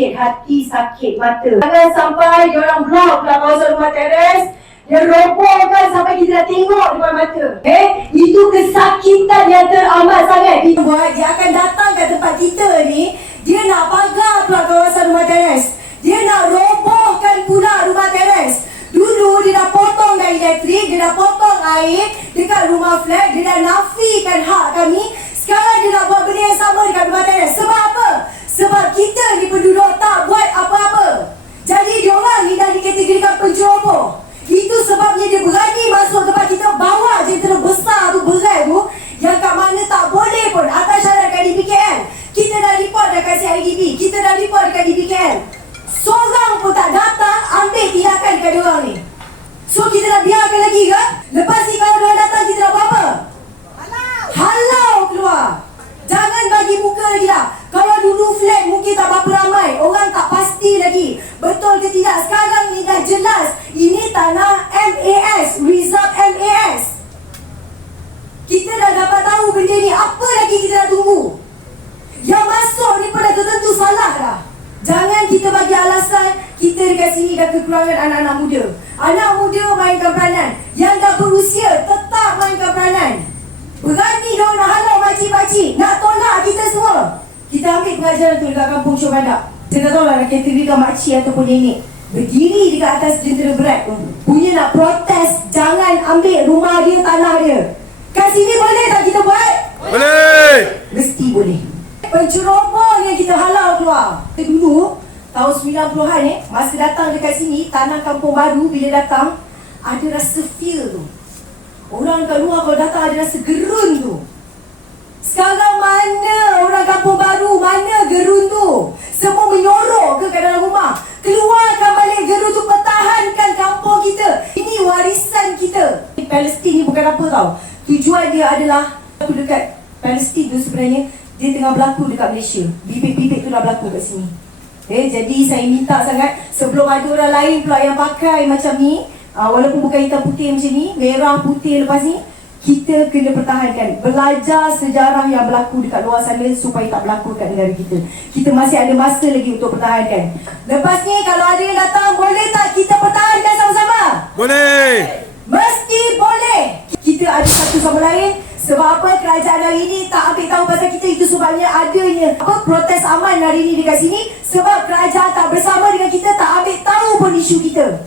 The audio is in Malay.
sakit hati, sakit mata. Jangan sampai diorang blok dalam kawasan rumah teres. Dia robohkan sampai kita nak tengok depan mata. Eh, itu kesakitan yang teramat sangat. Itu buat dia akan datang ke tempat kita ni dia nak pagar pula kawasan rumah teres dia nak robohkan pula rumah teres dulu dia dah potong dah elektrik dia dah potong air dekat rumah flat dia dah nafikan hak kami sekarang dia nak buat benda yang sama dekat rumah teres sebab apa? sebab kita ni penduduk tak buat apa-apa jadi diorang ni dah dikategorikan penceroboh itu sebabnya dia berani masuk tempat kita bawa jentera besar tu berat tu yang kat mana tak boleh pun atas syarat kat DBKL. Kita dah report dah kat CIDB. Kita dah report dekat DBKL. Seorang pun tak datang ambil tindakan dekat diorang ni. So kita nak biarkan lagi ke? Lepas ni kalau diorang datang kita nak buat apa? Halau. Halau keluar. Jangan bagi muka lagi lah. Kalau dulu flat mungkin tak berapa ramai. Orang tak pasti lagi. Betul ke tidak? Sekarang ni dah jelas. Ini tanah MAS. Result MAS. Kita dah dapat tahu benda ni. Apa lagi kita nak tunggu? Yang masuk ni pun dah tentu salah dah. Jangan kita bagi alasan kita dekat sini dah kekurangan anak-anak muda. Anak muda mainkan peranan. Yang dah berusia tetap mainkan peranan. Berani dia nak halau makcik-makcik. Nak tolak kita semua. Kita ambil pengajaran tu dekat kampung Syubandak. Saya tak tahu lah nak kategorikan makcik ataupun nenek. Berdiri dekat atas jentera berat. Punya nak protes. Jangan ambil rumah dia, tanah dia. Kat sini boleh tak kita buat? Boleh! Mesti boleh. Penceroboh yang kita halau keluar. Dulu, tahun 90-an eh, masa datang dekat sini, tanah kampung baru bila datang, ada rasa fear tu. Orang kat luar kalau datang ada rasa gerun tu. Sekarang mana orang kampung baru, mana gerun tu? Semua menyorok ke kat dalam rumah? Keluarkan balik gerun tu, pertahankan kampung kita. Ini warisan kita. Palestin ni bukan apa tau. Tujuan dia adalah aku dekat Palestin tu sebenarnya dia tengah berlaku dekat Malaysia. Bibit-bibit tu dah berlaku kat sini. Eh, jadi saya minta sangat sebelum ada orang lain pula yang pakai macam ni, uh, walaupun bukan hitam putih macam ni, merah putih lepas ni, kita kena pertahankan. Belajar sejarah yang berlaku dekat luar sana supaya tak berlaku dekat negara kita. Kita masih ada masa lagi untuk pertahankan. Lepas ni kalau ada yang datang, boleh tak kita pertahankan sama-sama? Boleh! Mesti boleh. Kita ada satu sama lain. Sebab apa kerajaan hari ini tak ambil tahu pasal kita itu sebabnya adanya apa protes aman hari ini dekat sini sebab kerajaan tak bersama dengan kita tak ambil tahu pun isu kita.